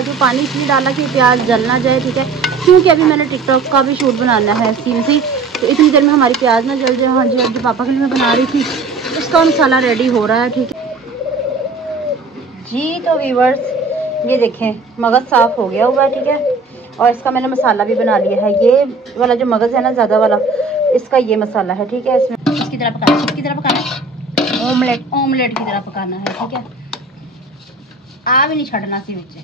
जो पानी इसलिए डाला कि प्याज जल ना जाए, ठीक है, क्योंकि अभी मैंने टिकटॉक का भी शूट बनाना है सीन सी, तो इतनी देर में हमारी प्याज ना जल जाए। हाँ जी, जो पापा के लिए मैं बना रही थी उसका मसाला रेडी हो रहा है, ठीक है जी। तो व्यूअर्स ये देखें मगज़ साफ़ हो गया हुआ है, ठीक है, और इसका मैंने मसाला भी बना लिया है। ये वाला जो मगज़ है ना ज़्यादा वाला, इसका ये मसाला है, ठीक है। इसमें इसकी तरह पकाना है, इसकी तरह पकाना है, ऑमलेट की तरह पकाना है, ठीक है। आ भी नहीं छड़ना सी विच,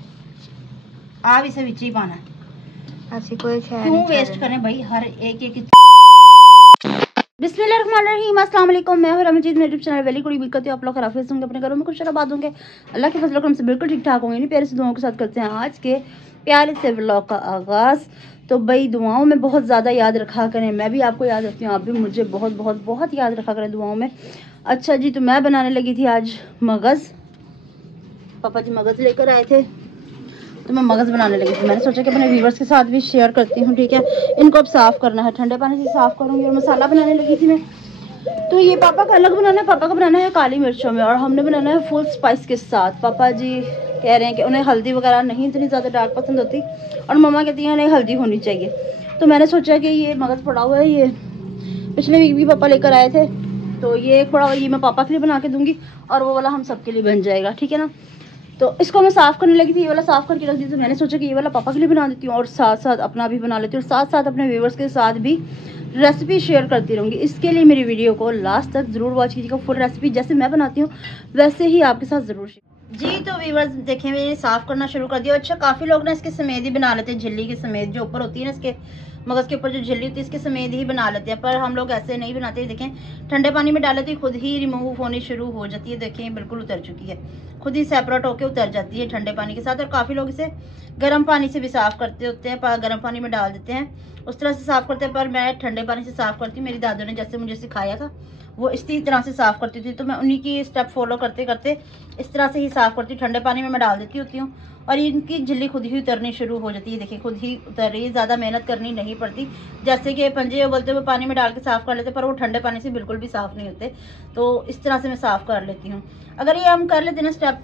आ भी से विच ही पाना है। ऐसी कोई क्यों वेस्ट करें भाई, हर एक बिस्मिल्लाहिर्रहमानिर्रहीम, अस्सलाम वालेकुम। मैं हूं रमजीत, मेरे यूट्यूब चैनल वेली कुड़ी बिल्कुल आप लोग खराफिज होंगे, अपने घरों में खुश आबाद होंगे, अल्लाह के फजल करम से बिल्कुल ठीक ठाक होंगे। प्यारे से दुआओं के साथ करते हैं आज के प्यारे से व्लॉग का आगाज़। तो भाई दुआओं में बहुत ज़्यादा याद रखा करें, मैं भी आपको याद रखती हूँ, आप भी मुझे बहुत बहुत बहुत याद रखा करें दुआओं में। अच्छा जी, तो मैं बनाने लगी थी आज मगज़, पापा जी मगज़ लेकर आए थे तो मैं मगज़ बनाने लगी थी। मैंने सोचा कि अपने व्यूवर्स के साथ भी शेयर करती हूँ, ठीक है। इनको अब साफ़ करना है, ठंडे पानी से साफ़ करूँगी। और मसाला बनाने लगी थी मैं, तो ये पापा का अलग बनाना है, पापा का बनाना है काली मिर्चों में, और हमने बनाना है फुल स्पाइस के साथ। पापा जी कह रहे हैं कि उन्हें हल्दी वगैरह नहीं इतनी ज़्यादा डार्क पसंद होती, और मम्मा कहती हैं नहीं हल्दी होनी चाहिए। तो मैंने सोचा कि ये मगज़ पड़ा हुआ है, ये पिछले वीक भी पापा लेकर आए थे, तो ये पड़ा, ये मैं पापा के लिए बना के दूँगी और वो वाला हम सबके लिए बन जाएगा, ठीक है ना। तो इसको मैं साफ़ करने लगी थी, ये वाला साफ़ करके रख दी, तो मैंने सोचा कि ये वाला पापा के लिए बना देती हूँ और साथ साथ अपना भी बना लेती हूँ, साथ साथ अपने व्यूवर्स के साथ भी रेसिपी शेयर करती रहूँगी। इसके लिए मेरी वीडियो को लास्ट तक ज़रूर वॉच कीजिएगा। फुल रेसिपी जैसे मैं बनाती हूँ वैसे ही आपके साथ ज़रूर शेयर जी। तो व्यूवर्स देखें, मैंने साफ़ करना शुरू कर दिया। अच्छा, काफ़ी लोग ना इसके समेत ही बना लेते हैं, झिल्ली के समेत जो ऊपर होती है ना, इसके मगज़ के ऊपर जो झिल्ली होती है इसके समेत ही बना लेते हैं, पर हम लोग ऐसे नहीं बनाते। देखें ठंडे पानी में डाले तो खुद ही रिमूव होनी शुरू हो जाती है। देखें बिल्कुल उतर चुकी है, खुद ही सेपरेट होकर उतर जाती है ठंडे पानी के साथ। और काफ़ी लोग इसे गर्म पानी से भी साफ़ करते होते हैं, गर्म पानी में डाल देते हैं, उस तरह से साफ़ करते हैं, पर मैं ठंडे पानी से साफ़ करती हूँ। मेरी दादू ने जैसे मुझे सिखाया था वो इसी तरह से साफ़ करती थी, तो मैं उन्हीं की स्टेप फॉलो करते करते इस तरह से ही साफ़ करती हूँ। ठंडे पानी में मैं डाल देती होती हूँ और इनकी झिल्ली खुद ही उतरनी शुरू हो जाती है। देखिए खुद ही उतर रही है, ज़्यादा मेहनत करनी नहीं पड़ती। जैसे कि पंजे उबलते हुए पानी में डाल के साफ़ कर लेते, पर वो ठंडे पानी से बिल्कुल भी साफ़ नहीं होते। तो इस तरह से मैं साफ़ कर लेती हूँ। अगर ये हम कर लेते हैं ना, स्टेप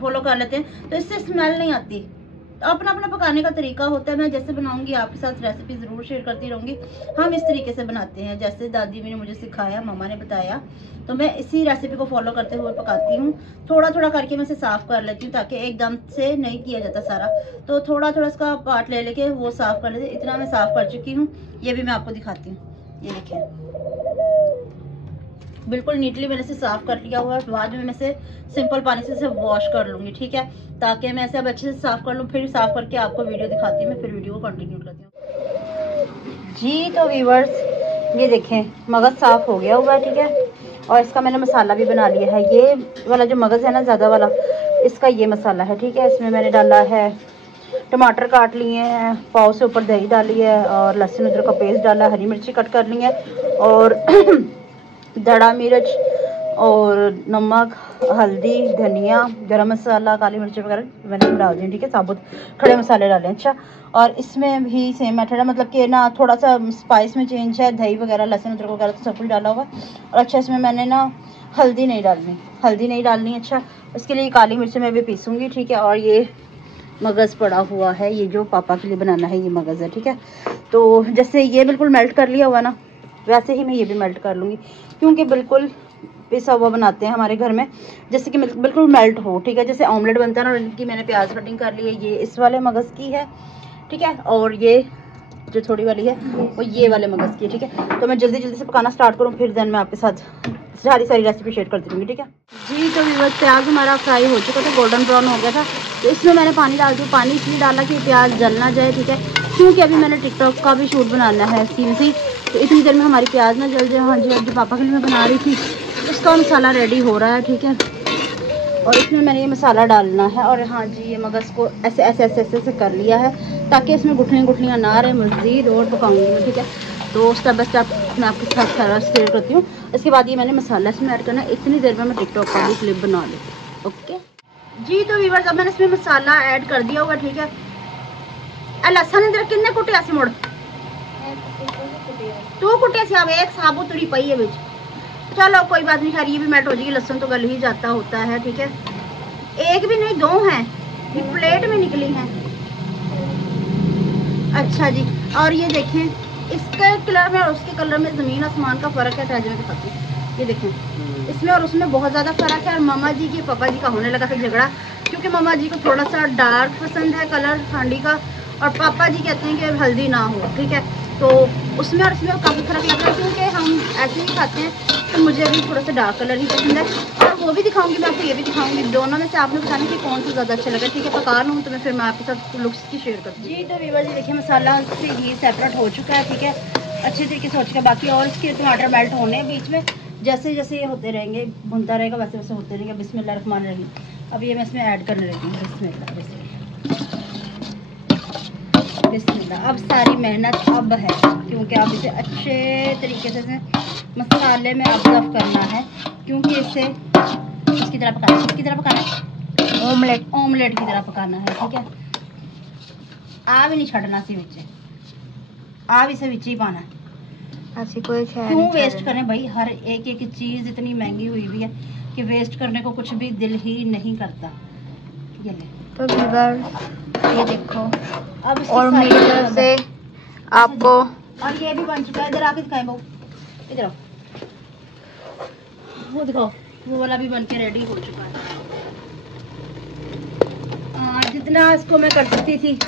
फॉलो कर लेते हैं, तो इससे स्मेल नहीं आती। अपना अपना पकाने का तरीका होता है। मैं जैसे बनाऊंगी आपके साथ रेसिपी ज़रूर शेयर करती रहूँगी। हम इस तरीके से बनाते हैं जैसे दादी ने मुझे सिखाया, मामा ने बताया, तो मैं इसी रेसिपी को फॉलो करते हुए पकाती हूँ। थोड़ा थोड़ा करके मैं इसे साफ़ कर लेती हूँ, ताकि एकदम से नहीं किया जाता सारा, तो थोड़ा थोड़ा इसका पार्ट ले लेके वो साफ़ कर लेते। इतना मैं साफ़ कर चुकी हूँ, ये भी मैं आपको दिखाती हूँ। ये देखिए बिल्कुल नीटली मैंने इसे साफ़ कर लिया हुआ है। बाद में मैं इसे सिंपल पानी से इसे वॉश कर लूँगी, ठीक है, ताकि मैं इसे अब अच्छे से साफ़ कर लूँ। फिर साफ़ करके आपको वीडियो दिखाती हूँ, मैं फिर वीडियो को कंटिन्यू करती हूँ जी। तो व्यूवर्स ये देखें मगज़ साफ़ हो गया हुआ है, ठीक है, और इसका मैंने मसाला भी बना लिया है। ये वाला जो मगज़ है ना ज़्यादा वाला, इसका ये मसाला है, ठीक है। इसमें मैंने डाला है टमाटर काट लिए हैं, पाव से ऊपर दही डाली है, और लहसुन अदरक का पेस्ट डाला, हरी मिर्ची कट कर ली है, और दड़ा मिर्च और नमक, हल्दी, धनिया, गरम मसाला, काली मिर्च वगैरह मैंने डाल दी, ठीक है, साबुत खड़े मसाले डाले। अच्छा, और इसमें भी सेम मेथड है, मतलब कि ना थोड़ा सा स्पाइस में चेंज है, दही वगैरह, लहसुन अदरक वगैरह तो सब कुछ डाला हुआ। और अच्छा, इसमें मैंने ना हल्दी नहीं डालनी। अच्छा, इसके लिए काली मिर्च मैं भी पीसूँगी, ठीक है। और ये मगज़ पड़ा हुआ है, ये जो पापा के लिए बनाना है ये मगज़ है, ठीक है। तो जैसे ये बिल्कुल मेल्ट कर लिया हुआ ना, वैसे ही मैं ये भी मेल्ट कर लूँगी, क्योंकि बिल्कुल पिसा हुआ बनाते हैं हमारे घर में, जैसे कि बिल्कुल मेल्ट हो, ठीक है। जैसे ऑमलेट बनता है ना, इनकी मैंने प्याज कटिंग कर ली है, ये इस वाले मगज़ की है, ठीक है, और ये जो थोड़ी वाली है वो ये वाले मगज़ की है, ठीक है। तो मैं जल्दी जल्दी से पकाना स्टार्ट करूँ, फिर देन मैं आपके साथ सारी रेसिपी शेयर करती रहूँगी, ठीक है जी। तो बस प्याज हमारा फ्राई हो चुका था, गोल्डन ब्राउन हो गया था, तो इसमें मैंने पानी डाल दिया। पानी इसलिए डाला कि प्याज जल ना जाए, ठीक है, क्योंकि अभी मैंने टिकटॉक का भी शूट बनाना है सीन सी, तो इतनी देर में हमारी प्याज ना जल जाए। हाँ जी, जो पापा के लिए मैं बना रही थी उसका मसाला रेडी हो रहा है, ठीक है, और इसमें मैंने ये मसाला डालना है। और हाँ जी, ये मगज़ को ऐसे ऐसे ऐसे ऐसे ऐसे कर लिया है, ताकि इसमें गुठलियाँ ना रहे, मज़ीद और पकाऊंगी मैं, ठीक है। तो स्टेप बाय स्टेप मैं आपके साथ सारा शेयर करती हूँ। इसके बाद ये मैंने मसाला इसमें ऐड करना है। इतनी देर में मैं टिकटॉक का भी क्लिप बना लेती हूँ, ओके जी। तो व्यूअर्स अब मैंने इसमें मसाला ऐड कर दिया हुआ, ठीक है। लहसुन अदरक कितने कुटिया से मुड़ तू कुटिया से, अब एक साबुत तुड़ी पई है बिच, चलो कोई बात नहीं, खैर ये भी मेल्ट हो जाएगी। लहसुन तो गल ही जाता होता है, ठीक है। एक भी नहीं, दो हैं, ये प्लेट में निकली हैं। अच्छा जी, और ये देखें इसके कलर में और उसके कलर में ज़मीन आसमान का फ़र्क है। ट्राई में दिखाती हूँ, ये देखें इसमें और उसमें बहुत ज़्यादा फ़र्क है। और मामा जी के पापा जी का होने लगा था झगड़ा, क्योंकि मामा जी को थोड़ा सा डार्क पसंद है कलर हांडी का, और पापा जी कहते हैं कि हल्दी ना हो, ठीक है। तो उसमें और उसमें काफ़ी फ़र्क लग रहा है, क्योंकि हम ऐसे ही खाते हैं, तो मुझे भी थोड़ा सा डार्क कलर ही पसंद है। और वो भी दिखाऊंगी मैं आपको, ये भी दिखाऊंगी, दोनों में से आपने बताना कि कौन सा ज़्यादा अच्छा लगा, ठीक है। पका लूँ तो मैं फिर मैं आपके साथ लुक्स की शेयर करती हूँ जी। तो वीवर जी देखिए मसाला से घी सेपरेट हो चुका है, ठीक है, अच्छे तरीके से हो चुका है। बाकी और इसके टमाटर मेल्ट होने हैं बीच में, जैसे जैसे ये होते रहेंगे, भुनता रहेगा वैसे वैसे होते रहेंगे। बिस्मिल्लाह रहमान रहीम। अब ये मैं इसमें ऐड करने लगी हूँ, बिस्मिल्लाह बिस्मिल्लाह। अब सारी मेहनत अब है, क्योंकि आप इसे अच्छे तरीके से मसाले में ऑब्जर्व करना है, क्योंकि इसे इसकी तरह पकाना है, इसकी तरह पकाना है, ऑमलेट की तरह पकाना है, ठीक है। आप नहीं छड़ना सी विच, आप इसे विच ही पाना है। ऐसी कोई क्यों वेस्ट करें भाई, हर एक एक चीज़ इतनी महंगी हुई हुई है कि वेस्ट करने को कुछ भी दिल ही नहीं करता। ये ले तो ये देखो अब और मेरी तरफ से आपको, और ये भी बन चुका है। इधर आके दिखाएं बहू, इधर आओ, वो दिखाओ, वो वाला भी बन के रेडी हो चुका है। जितना इसको मैं कर सकती थी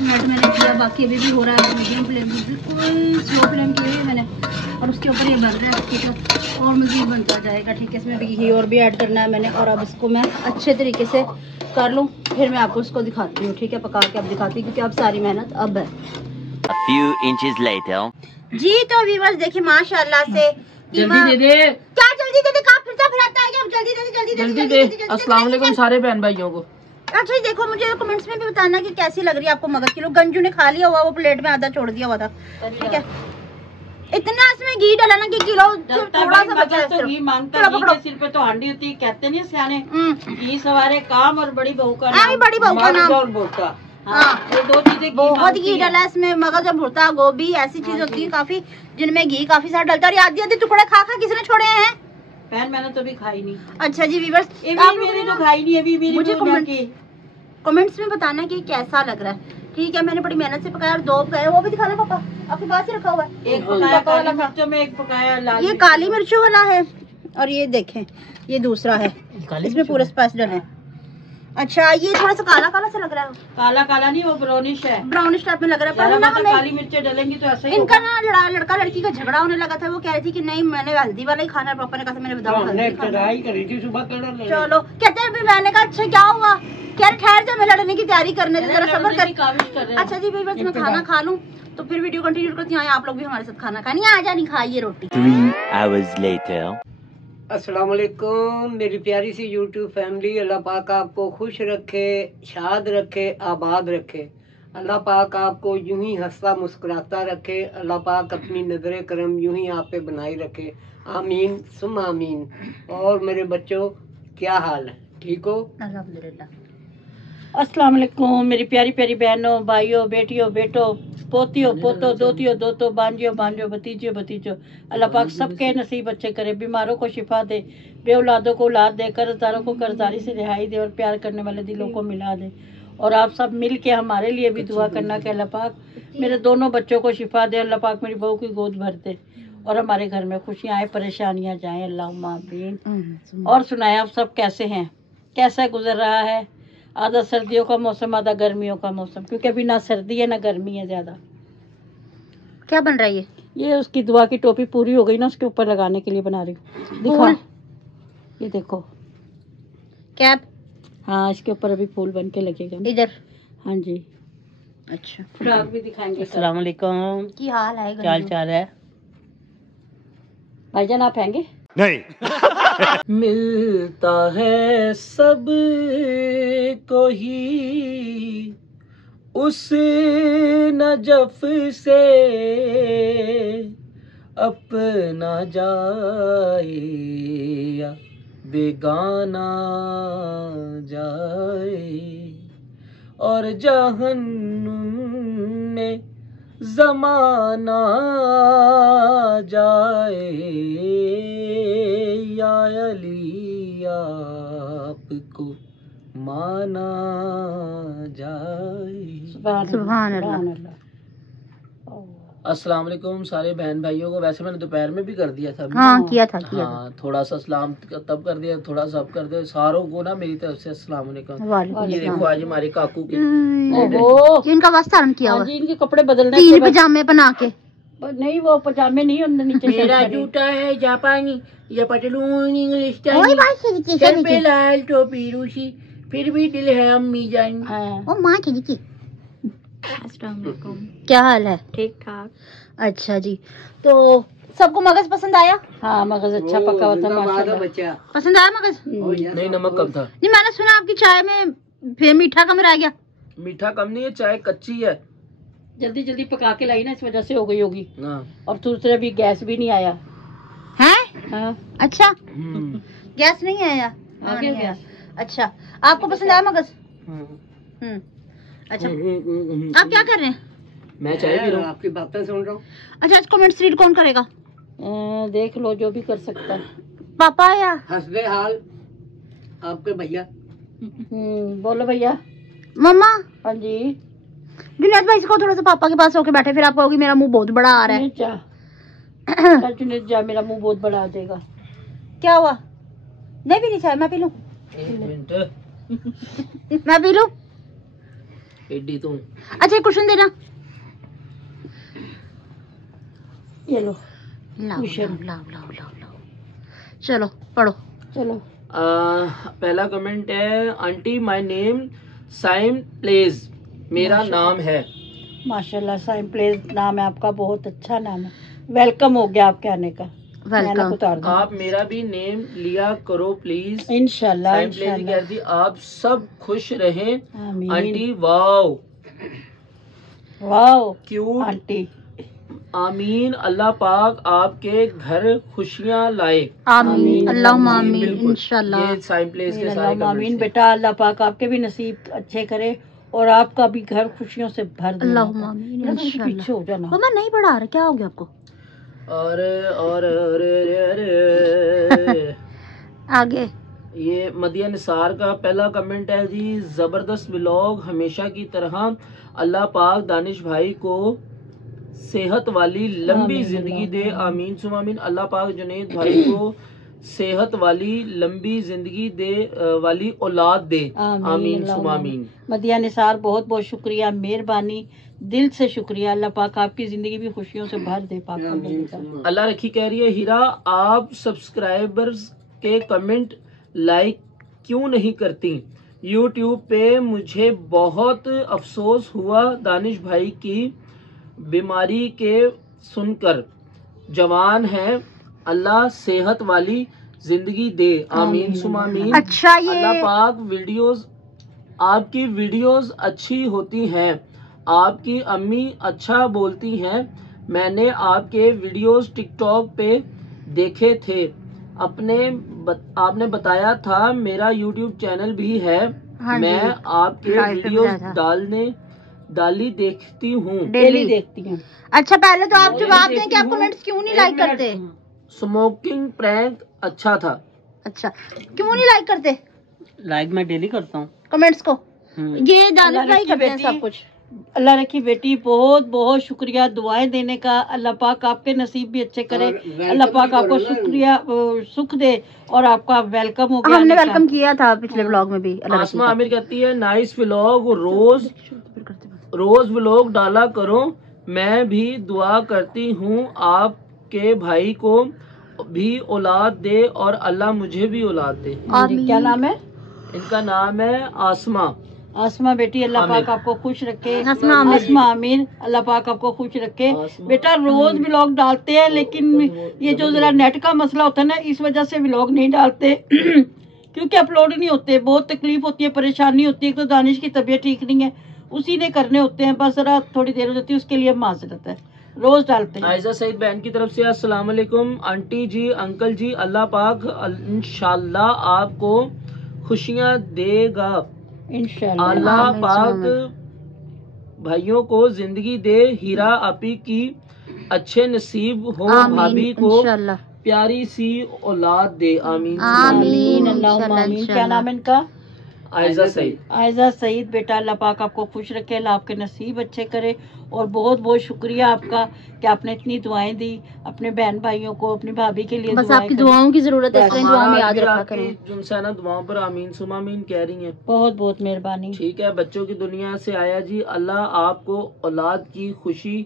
मैंने किया, बाकी अभी भी हो रहा है। मीडियम फ्लेम की, बिल्कुल स्लो फ्लेम की है मैंने, और उसके ऊपर ये बन रहा है, ठीक है, और मज़ीद बनता जाएगा, ठीक है। इसमें भी घी और भी ऐड करना है मैंने, और अब इसको मैं अच्छे तरीके से कर लूँ, फिर मैं आपको इसको दिखाती हूँ, ठीक है, पका के अब दिखाती हूँ, क्योंकि अब सारी मेहनत अब है। A few inches later. जी तो व्यूअर्स देखिए माशाल्लाह से जल्दी दे दे। क्या जल्दी दे दे, कहाँ फिरता फिराता है, क्या जल्दी दे। अस्सलाम वालेकुम सारे बहन भाइयों को। अच्छा जी देखो, मुझे कमेंट्स में भी बताना कि कैसी लग रही है आपको मगज किलो। गंजू ने खा लिया हुआ, वो प्लेट में आधा छोड़ दिया हुआ था, ठीक है। इतना इसमें घी डाला ना कि किलो थोड़ा सा बचा है। तो घी मांगता है, घी के सिर पे तो हांडी होती है, कहते नहीं सियाने, घी सवारे काम और बड़ी बहू का नाम, बड़ी बहू का नाम बोलता। हाँ, ये दो चीजें बहुत घी डाला इसमें, मगज और भुट्टा गोभी ऐसी चीज होती है काफी, जिनमें घी काफी सारा डलता है। और आधी आधी टुकड़े खा किसने छोड़े हैं बहन, मैंने तो भी खाई नहीं। अच्छा जी व्यूअर्स, मेरी तो खाई नहीं अभी, मुझे कमेंट्स में बताना कि कैसा लग रहा है, ठीक है। मैंने बड़ी मेहनत से पकाया, और 2 पकाए, वो भी दिखाना पापा, आपके पास ही रखा हुआ है। एक पकाया काली मिर्चों में, एक पकाया लाल, ये काली मिर्चों वाला है, और ये देखें ये दूसरा है, इसमें पूरे स्पाइस डले हैं। अच्छा ये थोड़ा सा काला काला सा लग रहा है। काला काला नहीं, वो ब्राउनिश है, ब्राउनिश टाइप में लग रहा है। पर काली मिर्चें डलेंगी तो ऐसा ही इनका ना लड़का लड़की का झगड़ा होने लगा था। वो कह रही थी कि नहीं मैंने हल्दी वाला ही खाना है, पापा ने कहा था मैंने बताया चलो, कहते हैं मैंने कहा अच्छा क्या हुआ, कह रहे ठहर जा, मैं लड़ने की तैयारी करने दे, जरा सब्र कर। अच्छा जी भाई बस मैं खाना खा लूँ तो फिर वीडियो कंटिन्यू करती हूँ। आप लोग भी हमारे साथ खाना खानी आ जा, नहीं खाइए रोटी। 3 hours later. अस्सलाम वालेकुम मेरी प्यारी सी यूट्यूब फैमिली। अल्लाह पाक आपको खुश रखे, शाद रखे, आबाद रखे। अल्लाह पाक आपको यूं ही हंसता मुस्कुराता रखे। अल्लाह पाक अपनी नज़र करम यूं ही आप पे बनाई रखे। आमीन सुम आमीन। और मेरे बच्चों क्या हाल है, ठीक हो? अल्हम्दुलिल्लाह। अस्सलाम वालेकुम मेरी प्यारी प्यारी बहनों, भाइयों, बेटियों, बेटों, पोतियों, पोतों, दोतियों, दोतों, बांजियों, बांजियों, भतीजियों, भतीजों। अल्लाह पाक सबके नसीब अच्छे करे, बीमारों को शिफा दे, बे औलादों को औलाद दे, कर्जदारों को कर्जदारी से रिहाई दे, और प्यार करने वाले दिलों को मिला दे। और आप सब मिल के हमारे लिए भी दुआ करना कि अल्लाह पाक मेरे दोनों बच्चों को शिफा दे, अल्लाह पाक मेरी बहू की गोद भर दे, और हमारे घर में खुशियाँ आए, परेशानियाँ जाएँ, अल्लाहुम्मा आमीन। और सुनाए आप सब कैसे हैं, कैसा गुजर रहा है? आधा सर्दियों का मौसम, आधा गर्मियों का मौसम, क्योंकि अभी ना सर्दी है ना गर्मी है ज्यादा। क्या बन रहा है ये उसकी दुआ की टोपी पूरी हो गई ना, उसके ऊपर लगाने के लिए बना रही हूँ। दिखा, ये देखो कैप। हाँ इसके ऊपर अभी फूल बन के लगेगा इधर। हाँ जी। अच्छा फ्रॉक भी दिखाएंगे। अस्सलाम वालेकुम, की हाल है? क्या चाल है भाईजान, आप हैंगे? नहीं। मिलता है सब को ही उस नजफ से, अपना जाए या बेगाना जाए, और जहन्नुम में ज़माना जाए, या अली आपको माना जाए। सुभान अल्लाह। अस्सलाम वालेकुम सारे बहन भाइयों को। वैसे मैंने दोपहर में भी कर दिया था। हाँ किया था हाँ, थोड़ा सा सलाम तब कर दिया, थोड़ा सा अब कर दिया। सारों को ना मेरी तरफ से अस्सलाम वालेकुम। ये देखो आज हमारे काकू के जिनका वस्त्र धारण किया हुआ, इनके कपड़े बदलने 3 पजामे बना के। नहीं वो पजामे नहीं, उन्होंने नीचे मेरा जूता है जापानी, ये पतलून इंग्लिश सर पे लाल टोपी रूसी, फिर भी दिल है अम्मी जान। ओ माँ की जी, क्या हाल है? ठीक ठाक। अच्छा जी, तो सबको मगज पसंद आया? हाँ मगज अच्छा पका हुआ था माशाल्लाह। बच्चा पसंद आया मगज? नहीं नमक कम था। नहीं मैंने सुना आपकी चाय में फिर मीठा कम रह गया। मीठा कम नहीं है, चाय कच्ची है। जल्दी जल्दी पका के लाई ना, इस वजह से हो गई होगी। हाँ। और दूसरा भी गैस भी नहीं आया है? हाँ। अच्छा गैस नहीं आया? आ गया गैस। अच्छा आपको पसंद आया मगज? अच्छा आप क्या कर रहे हैं? मैं चाय पी रहा हूँ। आपकी बातें सुन रहा हूँ। अच्छा कमेंट्स रीड कौन करेगा? देख लो जो भी कर सकता है। पापा या हंसदे हाल आपके भैया। बोलो भैया। मम्मा? हाँ जी। जुनैद भाई को थोड़ा सा पापा के पास होके बैठे, फिर आप कहोगी मेरा मुंह बहुत बड़ा आ रहा है। जा जुनैद जा, मेरा मुंह बहुत बड़ा आ जाएगा। क्या हुआ? नहीं पीनी चाय? मैं पी लूं? एक मिनट, मैं पी लूं? एडी तुम। अच्छा एक क्वेश्चन देना। ये लो लाओ क्वेश्चन। लाओ। चलो पढ़ो। चलो पहला कमेंट है, aunty my name Saim plays, मेरा नाम है। माशाल्लाह साइम प्लेस नाम है आपका, बहुत अच्छा नाम है। वेलकम हो गया आपके आने का। वेलकम। उतार दो आप मेरा भी नेम लिया करो प्लीज। इंशाल्लाह साइम प्लेज इंशाल्लाह। कहती आप सब खुश रहें आमीन। Aunty. Wow wow cute aunty. आमीन। अल्लाह पाक आपके घर खुशियाँ लाए। आमीन अल्लाहुम्मा आमीन बिल्कुल। इंशाल्लाह। ये साइम प्लेस के सारे अल्लाहुम्मा आमीन। कमेंट्स हैं। बेटा अल्लाह पाक आपके भी नसीब अच्छे करे और आपका भी घर खुशियों से भर दे। अल्लाहुम्मा आमीन बेटा, तुम इंशाल्लाह। पीछे हो जाना। मम्मा नहीं पढ़ा रहा, क्या हो गया आपको? और अरे आगे ये मदिया निसार का पहला कमेंट है जी, जबरदस्त व्लॉग हमेशा की तरह। अल्लाह पाक दानिश भाई को सेहत वाली लंबी आमीन, जिंदगी दे। आमीन। आमीन सुमा आमीन। अल्लाह पाक जुनैद भाई को सेहत वाली लंबी जिंदगी दे, वाली औलाद दे। आमीन सुमा आमीन। मदिया निसार बहुत बहुत शुक्रिया, मेहरबानी, दिल से शुक्रिया। अल्लाह पाक आपकी जिंदगी भी खुशियों से भर दे। पाक अल्लाह रखी कह रही है, हीरा आप सब्सक्राइबर्स के कमेंट लाइक क्यों नहीं करती? यूट्यूब पे मुझे बहुत अफसोस हुआ दानिश भाई की बीमारी के सुनकर। जवान है, अल्लाह सेहत वाली जिंदगी दे। आमीन सुमा आमीन। अच्छा ये अल्लाह पाक वीडियोस, आपकी वीडियोस अच्छी होती हैं, आपकी अम्मी अच्छा बोलती हैं। मैंने आपके वीडियोस टिकटॉक पे देखे थे। आपने बताया था मेरा यूट्यूब चैनल भी है। हाँ जी, मैं आपके लाइव पे वीडियोस बताया था। डाली देखती हूँ। डेली देखती हूँ। अच्छा पहले तो आप जवाब दें कि आप देखती हूँ। कमेंट्स क्यों नहीं लाइक करते? स्मोकिंग प्रैंक अच्छा था। अच्छा क्यों नहीं लाइक करते लाइक मैं डेली करता हूँ कमेंट्स को? ये दानिश भाई रखी करते हैं बेटी। सब कुछ। अल्लाह रखी बेटी, बहुत बहुत शुक्रिया दुआएं देने का। अल्लाह पाक आपके नसीब भी अच्छे करे। और अल्लाह पाक welcome आपको भी करो ना। शुक्रिया सुख दे और आपका वेलकम हो गया। हमने आने का। वेलकम किया था पिछले व्लॉग में भी। अल्लाह आसमा रखी आमिर कहती है, नाइस व्लॉग, रोज व्लॉग डाला करो। मैं भी दुआ करती हूँ आपके भाई को भी औलाद दे और अल्लाह मुझे भी औलाद दे। आमीन। क्या नाम है? इनका नाम है आसमा। आसमा बेटी, अल्लाह आमिर। पाक आपको खुश रखे। आसमा आमिर। आसमा आमीर, अल्लाह पाक आपको खुश रखे। आसमा बेटा रोज व्लॉग डालते हैं, लेकिन ये जो जरा नेट का मसला होता है ना, इस वजह से व्लॉग नहीं डालते क्योंकि अपलोड नहीं होते। बहुत तकलीफ होती है, परेशानी होती है। तो दानिश की तबीयत ठीक नहीं है, उसी ने करने होते हैं, बस जरा थोड़ी देर हो जाती है, उसके लिए माजरत है। रोज डालते हैं। आयजा सईद बहन की तरफ से अस्सलाम वालेकुम आंटी जी, अंकल जी। अल्लाह पाक इंशाल्लाह आपको खुशियाँ देगा। इंशाल्लाह। अल्लाह आमीन, पाक भाइयों को जिंदगी दे। हीरा आपी की अच्छे नसीब हो, भाभी आमीन को इंशाल्लाह। प्यारी सी औलाद दे। आमीन आमीन। अल्लाहुम्मा आमीन। क्या इंशाल्लाह। नाम है इनका? आयजा सईद। आयजा सईद बेटा, अल्लाह पाक आपको खुश रखे, अल्लाह आपके नसीब अच्छे करे। और बहुत बहुत शुक्रिया आपका कि आपने इतनी दुआएं दी अपने बहन भाइयों को, अपनी भाभी के लिए। बस आपकी दुआओं की जरूरत है, इसलिए दुआओं में याद रखा करें। जुनसाना दुआओं पर आमीन सुमा आमीन कह रही हैं। बहुत बहुत मेहरबानी। ठीक है, बच्चों की दुनिया से आया जी, अल्लाह आपको औलाद की खुशी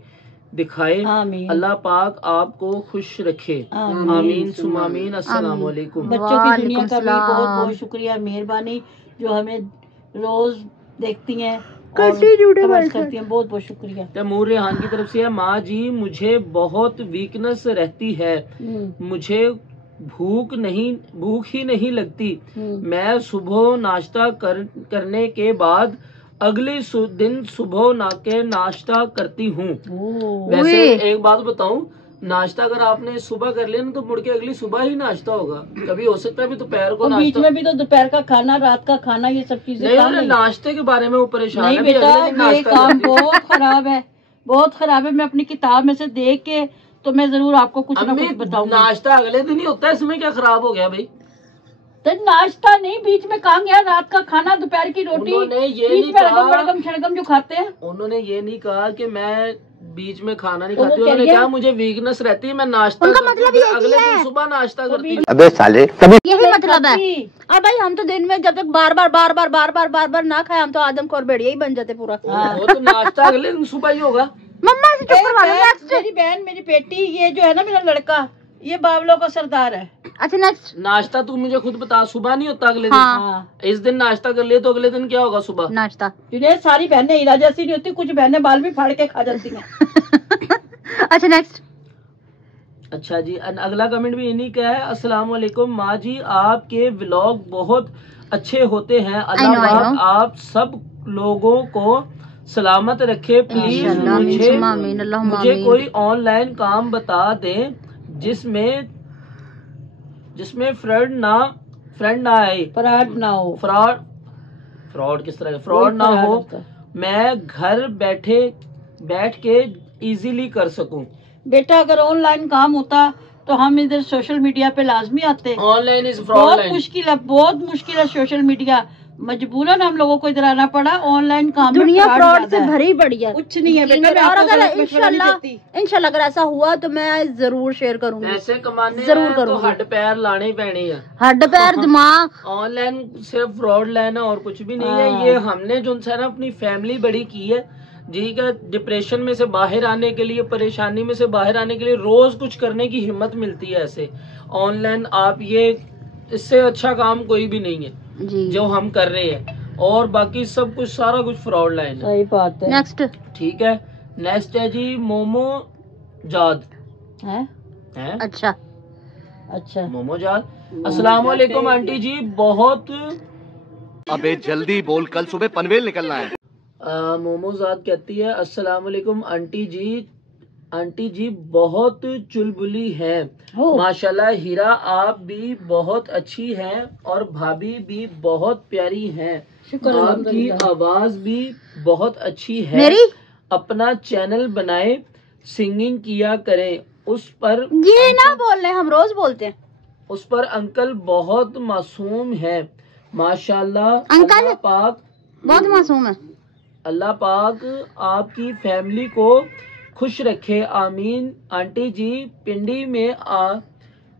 दिखाए, आमीन। अल्लाह पाक आपको खुश रखे, आमीन सुमा आमीन। अस्सलाम वालेकुम। बच्चों की दुनिया का भी बहुत बहुत शुक्रिया, मेहरबानी, जो हमें रोज देखती हैं और कमेंट्स करती हैं, बहुत बहुत शुक्रिया। तैमूर रेहान की तरफ से है, माँ जी मुझे बहुत वीकनेस रहती है, मुझे भूख ही नहीं लगती। मैं सुबह नाश्ता करने के बाद अगले दिन सुबह के नाश्ता करती हूँ। वैसे एक बात बताऊं, नाश्ता अगर आपने सुबह कर लिया ना तो मुड़ के अगली सुबह ही नाश्ता होगा। कभी हो सकता है भी दोपहर को बीच में भी तो दोपहर का खाना, रात का खाना, ये सब चीजें नहीं। नाश्ते के बारे में वो परेशान नहीं है बेटा, ये काम बहुत खराब है, बहुत खराब है। मैं अपनी किताब में से देख के तो मैं जरूर आपको कुछ ना कुछ बताऊंगी। नाश्ता अगले दिन ही होता है, इसमें क्या खराब हो गया भाई? तो नाश्ता नहीं, बीच में कहा गया रात का खाना, दोपहर की रोटी, उन्होंने ये बीच नहीं में कहा, शड़गम जो खाते हैं। उन्होंने ये नहीं कहा कि मैं बीच में खाना नहीं खाती, उन्होंने कहा मुझे वीकनेस रहती है, मैं नाश्ता मतलब अगले दिन सुबह नाश्ता करती हूँ। अबे साले तभी यही मतलब है। अब भाई हम तो दिन में जब तक बार बार ना खाए, हम तो आदमखोर भेड़िया ही बन जाते पूरा। वो तो नाश्ता अगले दिन सुबह ही होगा। मम्मा से चुप करवा लो। मेरी बहन, मेरी बेटी, ये जो है ना मेरा लड़का, ये बावलों का सरदार है। अच्छा नेक्स्ट। नाश्ता तू मुझे खुद बता, सुबह नहीं होता अगले हाँ। दिन? इस दिन नाश्ता कर लिए तो अगले दिन क्या होगा? सुबह नाश्ता। जिन्हें सारी बहनें हीरा जैसी नहीं होती, कुछ बहनें बाल भी फाड़ के खा जाती हैं। अच्छा नेक्स्ट। अच्छा जी, अगला कमेंट भी इन्हीं का है। अस्सलाम वालेकुम माँ जी, आपके व्लॉग बहुत अच्छे होते हैं, अल्लाह पाक आप सब लोगों को सलामत रखे। प्लीज मुझे कोई ऑनलाइन काम बता दें जिसमें फ्रॉड ना आए, फ्रॉड किस तरह फ्रॉड ना हो, मैं घर बैठ के इजीली कर सकूं। बेटा अगर ऑनलाइन काम होता तो हम इधर सोशल मीडिया पे लाजमी आते। ऑनलाइन इज फ्रॉड, बहुत मुश्किल है सोशल मीडिया, मजबूरन हम लोगों को इधर आना पड़ा। ऑनलाइन काम दुनिया फ्रॉड से भरी पड़ी है, कुछ नहीं है बेटा। और अगर इंशाल्लाह अगर ऐसा हुआ तो मैं जरूर शेयर करूंगी। पैसे कमाने जरूर तो हड्ड पैर लाने ही पैने हैं, हड्ड पैर दिमाग। ऑनलाइन सिर्फ फ्रॉड लेना और कुछ भी नहीं है। ये हमने जो है ना अपनी फैमिली बड़ी की है जी का, डिप्रेशन में से बाहर आने के लिए, परेशानी में से बाहर आने के लिए रोज कुछ करने की हिम्मत मिलती है। ऐसे ऑनलाइन आप ये, इससे अच्छा काम कोई भी नहीं है जी जो हम कर रहे हैं, और बाकी सब कुछ सारा कुछ फ्रॉड लाइन है। सही बात है। नेक्स्ट। ठीक है, नेक्स्ट है जी मोमो जाद है? अच्छा मोमो जाद। अस्सलाम वालेकुम आंटी जी, बहुत अबे जल्दी बोल, कल सुबह पनवेल निकलना है। मोमोजाद कहती है अस्सलाम वालेकुम आंटी जी बहुत चुलबुली हैं माशाल्लाह। हीरा आप भी बहुत अच्छी हैं और भाभी भी बहुत प्यारी हैं, आपकी आवाज भी बहुत अच्छी है। मेरी अपना चैनल बनाए, सिंगिंग किया करें, उस पर ये ना बोल रहे, हम रोज बोलते हैं। उस पर अंकल बहुत मासूम है माशाल्लाह। अंकल अल्लाह पाक बहुत मासूम है। अल्लाह पाक आपकी फैमिली को खुश रखे, आमीन। आंटी जी पिंडी में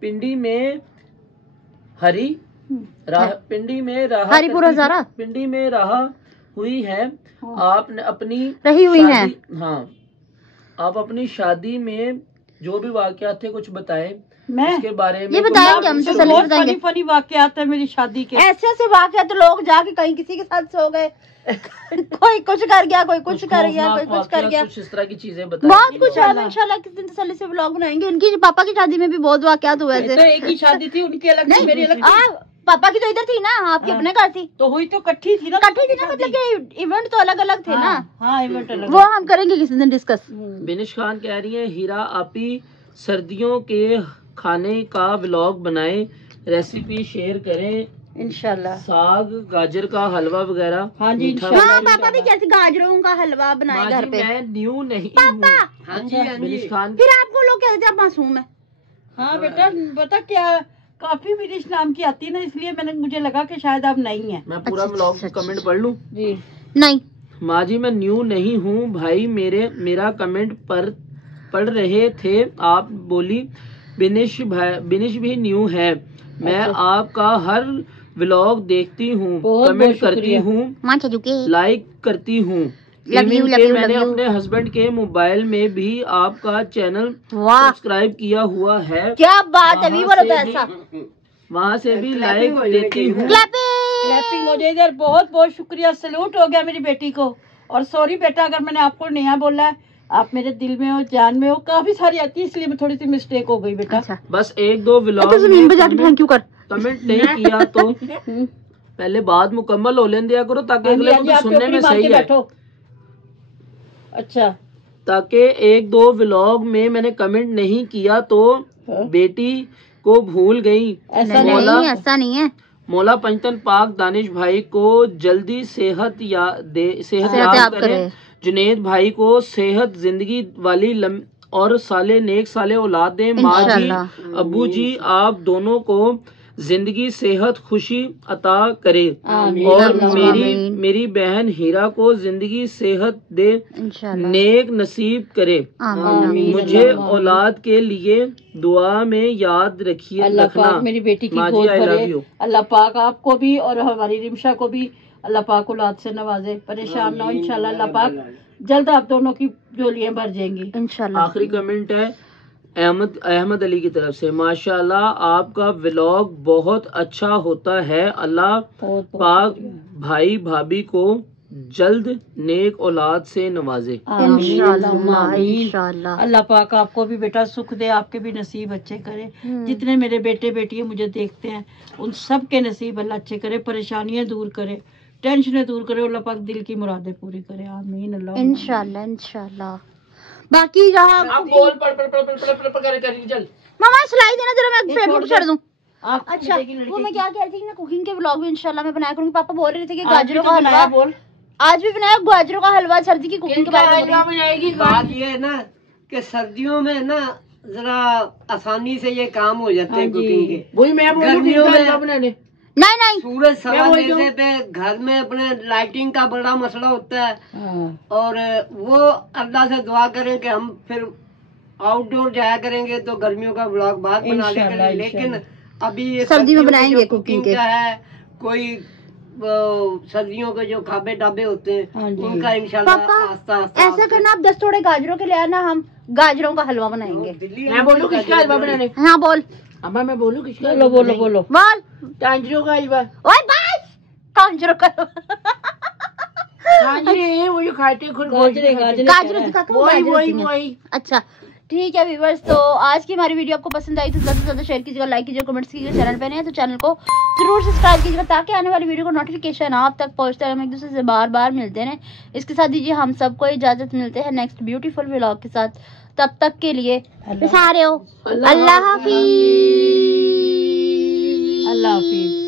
पिंडी में रहा हुई है, आपने अपनी रही हुई है। हाँ, आप अपनी शादी में जो भी वाकयात थे कुछ बताएं मैं इसके बारे में। ये बताएंगे हम, तो सही बताएंगे। फनी वाकयात है मेरी शादी के, ऐसे वाकयात तो लोग जाके कहीं किसी के साथ सो गए, कोई कुछ कर गया, कोई कुछ कर गया, कोई कुछ कर गया, कुछ इस तरह की चीजें बताएं। बहुत कुछ है। इंशाल्लाह किस दिन तसल्ली से व्लॉग बनाएंगे। इनकी पापा की शादी में भी बहुत वाकयात हुए थे। तो एक ही शादी थी, उनकी अलग थी, मेरी अलग थी। पापा की तो इधर थी ना, आपकी अपने घर थी, तो हुई तो इकट्ठी थी ना, मतलब कि इवेंट तो अलग अलग थे ना। हाँ इवेंट अलग, वो हम करेंगे किसी दिन डिस्कस। बिनिश खान कह रही है हीरा आपी सर्दियों के खाने का व्लॉग बनाए, रेसिपी शेयर करें इंशाल्लाह। साग गाजर का हलवा वगैरह। हाँ जी हाँ, पापा भी कैसे गाजरों का हलवा बनाए घर पे। मैं न्यू नहीं पापा हाँ जी बिनिश खान। फिर आपको लोग कहते हैं आप मासूम है। हाँ बेटा, बता क्या काफी विनिश नाम की आती है ना, इसलिए मुझे लगा कि शायद आप नहीं है। मैं पूरा ब्लॉग कमेंट पढ़ लूं? जी नहीं माँ जी मैं न्यू नहीं हूँ भाई, मेरा कमेंट पढ़ रहे थे आप बोली बिनिश भी न्यू है। मैं आपका हर व्लॉग देखती हूँ, कमेंट करती हूँ, लाइक करती हूँ। मैंने अपने हस्बैंड के मोबाइल में भी आपका चैनल सब्सक्राइब किया हुआ है। क्या बात है, पैसा वहाँ से भी लाइक देती हूँ। क्लैपिंग हो जाए इधर। बहुत बहुत शुक्रिया, सैल्यूट हो गया मेरी बेटी को। और सॉरी बेटा अगर मैंने आपको नया बोला है, आप मेरे दिल में हो, जान में हो। काफी सारी आती है इसलिए मैं थोड़ी सी मिस्टेक हो गई बेटा। अच्छा। बस एक दो व्लॉग थैंक यू कर कमेंट नहीं किया तो पहले बात मुकम्मल हो लेने दिया करो ताकि अगले को सुनने में सही है। अच्छा, ताकि एक दो व्लॉग में मैंने कमेंट नहीं किया तो बेटी को भूल गई। ऐसा नहीं है। मौला पंचतन पाक दानिश भाई को जल्दी सेहत याद करे। जुनेद भाई को सेहत जिंदगी वाली और साले नेक साले औलाद दे। माँ जी अब्बू जी आप दोनों को जिंदगी सेहत खुशी अता करे। और मेरी बहन हीरा को जिंदगी सेहत दे, नेक नसीब करे। मुझे औलाद के लिए दुआ में याद रखिए। अल्लाह पाक मेरी बेटी की गोद भरे। अल्लाह पाक आपको भी और हमारी रिमशा को भी अल्लाह पाक औलाद से नवाजे। परेशान ना हो, इंशाल्लाह अल्लाह पाक जल्द आप दोनों की झोलियां भर जाएंगी इंशाल्लाह। आखिरी कमेंट है अहमद अली की तरफ से। माशाल्लाह आपका व्लॉग बहुत अच्छा होता है। अल्लाह पाक भाई भाभी को जल्द नेक औलाद से नवाजे। इंशाल्लाह। अल्लाह पाक आपको भी बेटा सुख दे, आपके भी नसीब अच्छे करे। जितने मेरे बेटे बेटियां मुझे देखते हैं उन सब के नसीब अल्लाह अच्छे करे, परेशानियां दूर करे, टेंशनें दूर करे। अल्लाह पाक दिल की मुरादें पूरी करे। आमीन अल्लाह इंशाल्लाह इंशाल्लाह। बाकी जहाँ आप बोल कर चल मामा सिलाई देना जरा, मैं फेसबुक छोड़ दूं। आप अच्छा वो मैं क्या कह रही थी ना, कुकिंग के व्लॉग भी इंशाल्लाह मैं बनाया करूंगी। पापा बोल रहे थे कि गाजरों का हलवा बोल, आज भी बनाया गाजरों का हलवा। सर्दी की कुकिंग के बारे में बनाएगी। बात ये है ना कि सर्दियों में ना जरा आसानी से ये काम हो जाते हैं कुकिंग के। वही मैं गर्मियों में नहीं सूरज सवा देने पे घर में अपने लाइटिंग का बड़ा मसला होता है। और वो अल्लाह से दुआ करें कि हम फिर आउटडोर जाया करेंगे तो गर्मियों का ब्लॉग बाद बना लेंगे। लेकिन अभी ये सर्दी में बनाएंगे कुकिंग का है। कोई सर्दियों के जो खाबे डाबे होते हैं उनका इंशाल्लाह आस्ता आस्ता ऐसा करना। आप 10 थोड़े गाजरों के ले आना, हम गाजरों का हलवा बनाएंगे। मैं बोलूं किसका हलवा बनाने? हाँ बोल अम्मा मैं बोलूं किसका? बोलो बोल। तांजरों का हलवा। ओए बस तांजरों का तांजरे वो जो खाते हैं गाजर वही। अच्छा ठीक है व्यूअर्स, तो आज की हमारी वीडियो आपको पसंद आई तो ज़्यादा से ज़्यादा शेयर कीजिएगा, लाइक कीजिएगा, कमेंट्स कीजिएगा। चैनल पे नए हैं तो चैनल को जरूर सब्सक्राइब कीजिएगा ताकि आने वाली वीडियो को नोटिफिकेशन आप तक पहुंचता है। हम एक दूसरे से बार बार मिलते हैं। इसके साथ दीजिए हम सबको इजाजत, मिलते हैं नेक्स्ट ब्यूटीफुल व्लॉग के साथ। तब तक के लिए सारे हो अल्लाह हाफिज। अल्लाह हाफिज।